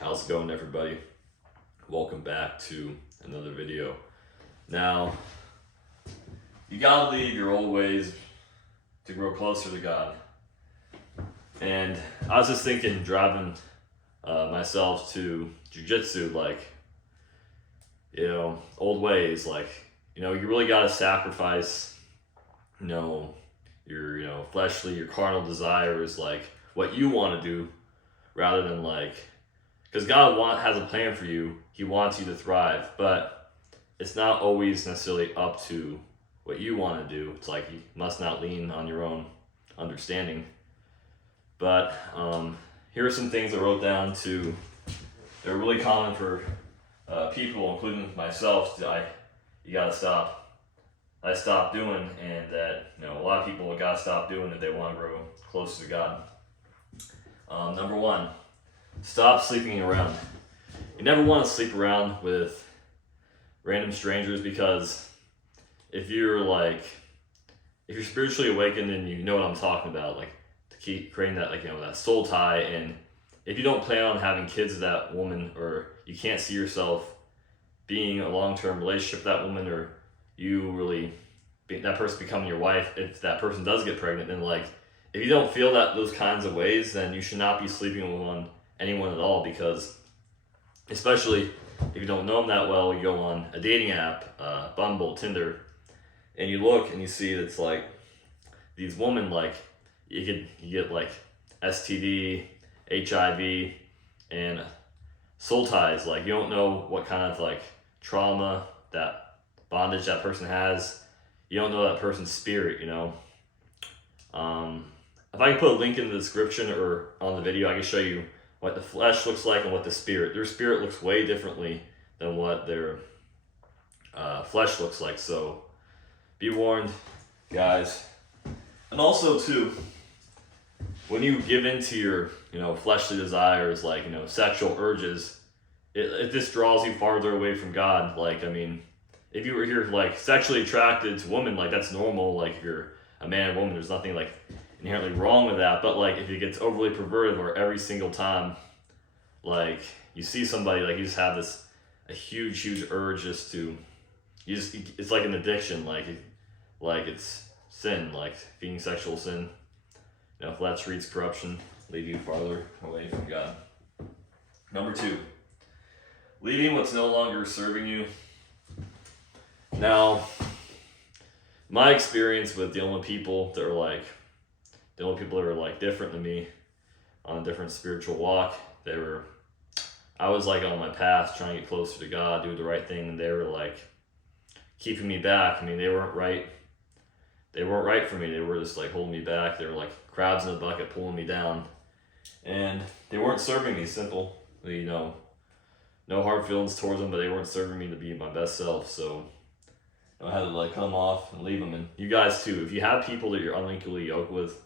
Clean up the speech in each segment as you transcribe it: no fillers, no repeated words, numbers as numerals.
How's it going, everybody? Welcome back to another video. Now, you gotta leave your old ways to grow closer to God. And I was just thinking, driving myself to jujitsu, old ways, you really gotta sacrifice, your fleshly, your carnal desires, what you want to do, rather than because has a plan for you. He wants you to thrive, but it's not always necessarily up to what you want to do. It's you must not lean on your own understanding. But here are some things I wrote down they're really common for people, including myself, that you gotta stop. I stopped doing, and that a lot of people gotta stop doing if they want to grow closer to God. Number one, stop sleeping around. You never want to sleep around with random strangers, because if you're spiritually awakened and you know what I'm talking about, to keep creating that that soul tie, and if you don't plan on having kids with that woman, or you can't see yourself being a long-term relationship with that woman, or you really that person becoming your wife, if that person does get pregnant, then if you don't feel those kinds of ways, then you should not be sleeping with anyone at all, because especially if you don't know them that well, you go on a dating app, Bumble, Tinder, and you look and you see it's these women, you get STD, HIV, and soul ties. You don't know what kind of trauma, that bondage that person has. You don't know that person's spirit. If I can put a link in the description or on the video, I can show you what the flesh looks like and what their spirit looks way differently than what their flesh looks like. So be warned, guys. And also too, when you give into your fleshly desires, sexual urges, it just draws you farther away from God. If you're sexually attracted to women, that's normal. If you're a man or woman, there's nothing inherently wrong with that. But if it gets overly perverted, where every single time you see somebody, you just have a huge urge it's like an addiction, it's sin, being sexual sin. Flesh breeds corruption, lead you farther away from God. Number two, leaving what's no longer serving you. Now, my experience with dealing with people that are different than me, on a different spiritual walk, I was on my path trying to get closer to God, do the right thing, and they were keeping me back. They weren't right. They weren't right for me. They were just holding me back. They were crabs in a bucket, pulling me down, and they weren't serving me. Simply, no hard feelings towards them, but they weren't serving me to be my best self. So I had to cut them off and leave them. And you guys too, if you have people that you're unequally yoked with,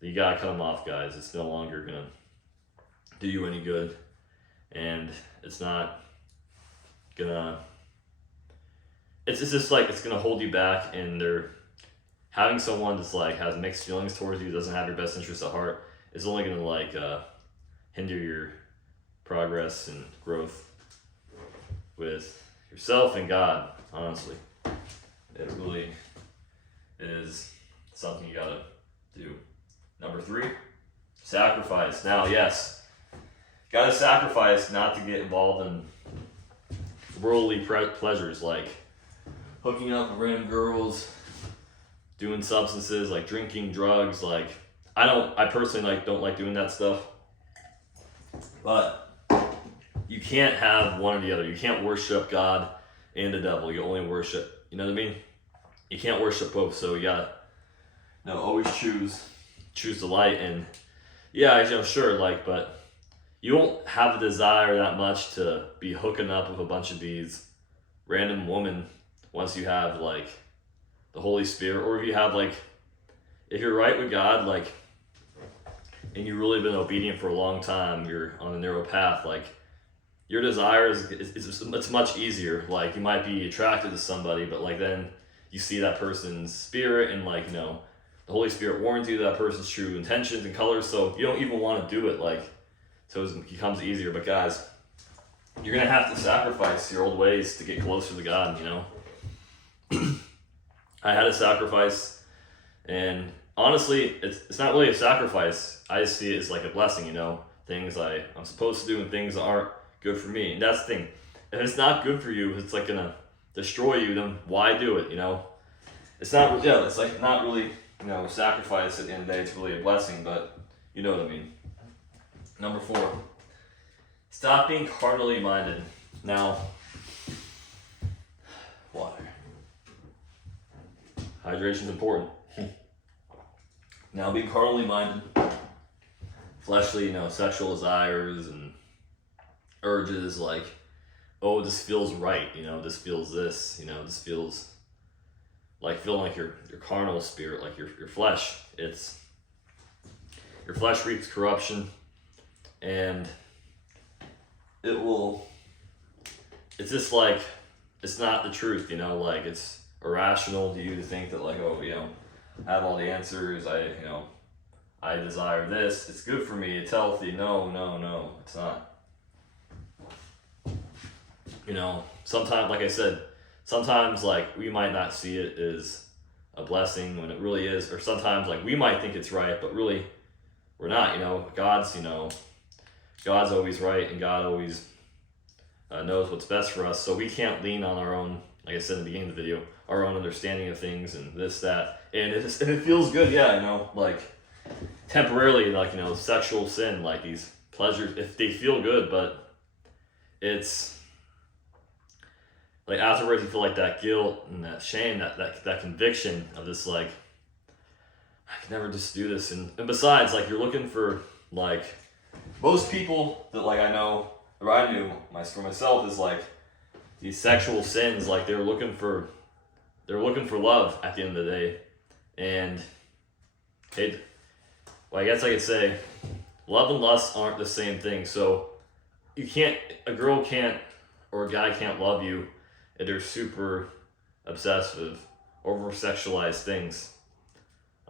you gotta cut them off, guys. It's no longer gonna do you any good, and it's not gonna. It's just it's gonna hold you back, and having someone that's has mixed feelings towards you, doesn't have your best interests at heart, is only gonna hinder your progress and growth with yourself and God. Honestly, it really is something you gotta do. Number three, sacrifice. Now, yes, gotta sacrifice not to get involved in worldly pleasures, hooking up with random girls, doing substances, drinking drugs. I personally don't like doing that stuff. But you can't have one or the other. You can't worship God and the devil. You only worship, you know what I mean? You can't worship both. So you gotta always choose the light. And yeah, sure, but you won't have a desire that much to be hooking up with a bunch of these random women once you have the Holy Spirit, or if you have if you're right with God, and you've really been obedient for a long time, you're on a narrow path, your desire it's much easier. You might be attracted to somebody, but then you see that person's spirit, and the Holy Spirit warns you that person's true intentions and colors, so you don't even want to do it. so it becomes easier. But guys, you're gonna have to sacrifice your old ways to get closer to God, you know. I had a sacrifice, and honestly, it's not really a sacrifice. I just see it as like a blessing, you know. Things I'm supposed to do and things that aren't good for me. And that's the thing. If it's not good for you, it's like gonna destroy you, then why do it, you know? It's not, yeah, it's like not really, you know, sacrifice at the end of the day. It's really a blessing, but you know what I mean. Number 4, stop being carnally minded. Now, water. Hydration's important. Now, being carnally minded, fleshly, you know, sexual desires and urges like, oh, this feels right, you know, this feels this, you know, this feels like feeling like your carnal spirit, like your flesh. It's your flesh reaps corruption, and it's just like, it's not the truth, you know, like it's irrational to you to think that like, oh, you know, I have all the answers, I desire this, it's good for me, it's healthy. No, it's not. You know, sometimes, like I said, sometimes like we might not see it as a blessing when it really is, or sometimes like we might think it's right, but really we're not, you know. God's always right, and God always knows what's best for us, so we can't lean on our own, like I said in the beginning of the video, our own understanding of things and this, that, and if it feels good, yeah, you know, like temporarily, like, you know, sexual sin, like these pleasures, if they feel good, but it's like afterwards you feel like that guilt and that shame, that conviction of this, like, I can never just do this. And besides, like, you're looking for, like, most people that, like, I know, or I knew for myself, is like these sexual sins, like they're looking for love at the end of the day. And well, I guess I could say love and lust aren't the same thing. So a girl can't, or a guy can't love you if they're super obsessed with over sexualized things,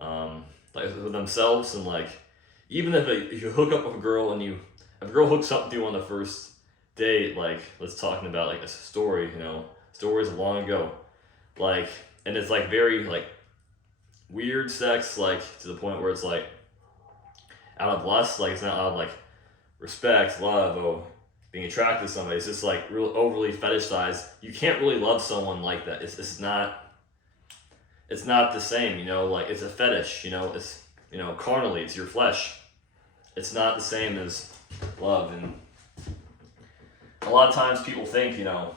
like with themselves. And like, even if you hook up with a girl and if a girl hooks up with you on the first date, like, let's talking about like a story, you know, stories of long ago, like, and it's like very like weird sex, like to the point where it's like out of lust, like it's not out of like respect, love, or being attracted to somebody. It's just like real overly fetishized. You can't really love someone like that. It's not the same, you know, like it's a fetish, you know, it's, you know, carnally, it's your flesh. It's not the same as love. And a lot of times people think, you know,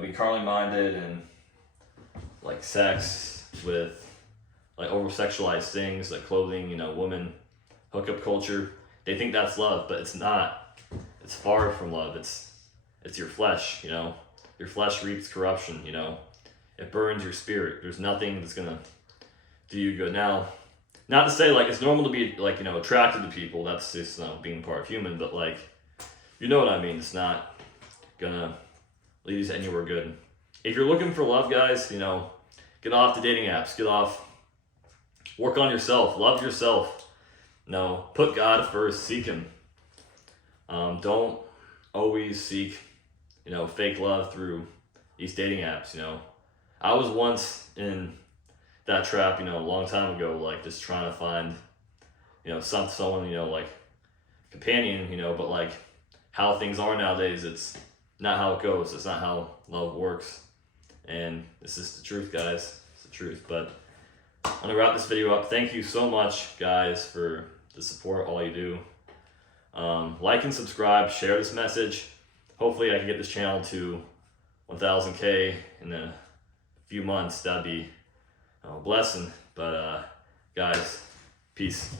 being carnally minded and like sex with like over sexualized things like clothing, you know, women, hookup culture, they think that's love, but it's not. It's far from love. It's your flesh, you know. Your flesh reaps corruption, you know. It burns your spirit. There's nothing that's gonna do you good. Now, not to say like it's normal to be like, you know, attracted to people. That's just, you know, being part human. But like, you know what I mean. It's not gonna lead you to anywhere good. If you're looking for love, guys, you know, get off the dating apps. Work on yourself. Love yourself. No, put God first. Seek Him. Don't always seek, you know, fake love through these dating apps, you know. I was once in that trap, you know, a long time ago, like just trying to find, you know, someone, you know, like companion, you know, but like how things are nowadays, it's not how it goes. It's not how love works. And it's just the truth, guys. It's the truth. But I'm going to wrap this video up. Thank you so much, guys, for the support, all you do. Like and subscribe, share this message. Hopefully I can get this channel to 1,000K in a few months. That'd be a blessing. But guys, peace.